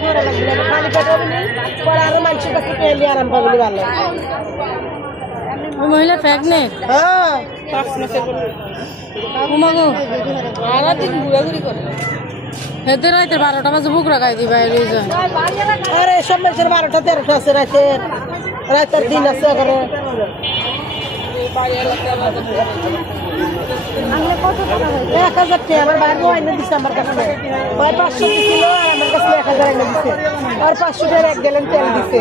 খালি পেটে পরে আরো মানুষের কাছে পেলে আরাম পাবলি ভালো ওই মহিলা প্রেগনেন্ট হ্যাঁ 5 মাসের ঘুমাগো আর দিন ঘুরাঘুরি করে এদের রাতে 12টা বাজে বুক রাখাই দিবা এই যায় আরে সব মানুষের 12টা 13টা আছে রাতের দিন আছে করে 1000 টাকা আমার বাইরে আইনে দিচ্ছে আমার কাছে ওই 500 দিছিল আর আমার কাছে 1000 আইনে দিচ্ছে আর 500 টাকা এক গ্যালন তেল দিচ্ছে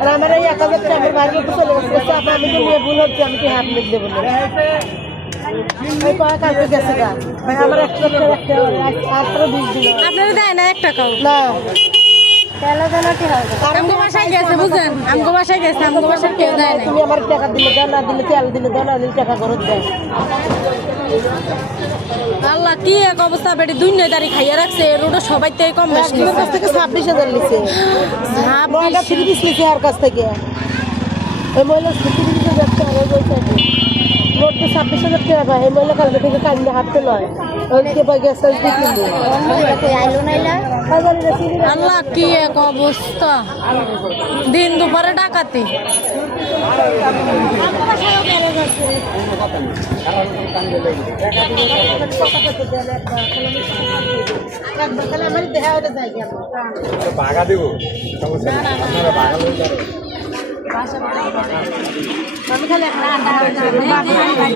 আর আমার এই 1000 টাকা আমার বাইরে তো চলে গেছে আমি তো নিয়ে ভুল হচ্ছে আমি কি হাত লিখ দেবো না ওই পাওয়া কাছে গেছে গা ভাই আমার 100 টাকা রাখতে হবে আর 20 দিন আপনারা দেয় না 1 টাকাও না আমগো বাসায় গেছে বুঝছেন আমগো বাসায় গেছে আমগো বাসায় কেউ দেয় না তুমি আমার টাকা দিলে দাও না দিলে তেল দিলে দাও না দিলে টাকা খরচ দেয় আল্লাহ কি এক অবস্থা বেটি দুনিয়াদারি খাইয়া রাখছে রোডে সবাই থেকে কম বেশি একজনের কাছ থেকে 26,000 লিখছে নয়টা ফ্রি পিস লিখছে আর কাছ থেকে ওই মহিলা 30,000 টাকা বলছে রোড তো 26,000 টাকা পায় এই মহিলা কালকে থেকে কান্দে হাঁটতে নয় ওইদিকে পাই গ্যাস দিয়ে কিনবো আল্লাহ কি এক অবস্থা দিন দুপুরে ডাকাতি আমার দেখা ওটা জায়গা বাগা দেবো সমস্যা নেই আপনারা বাগা লই যাবেন আমি খালি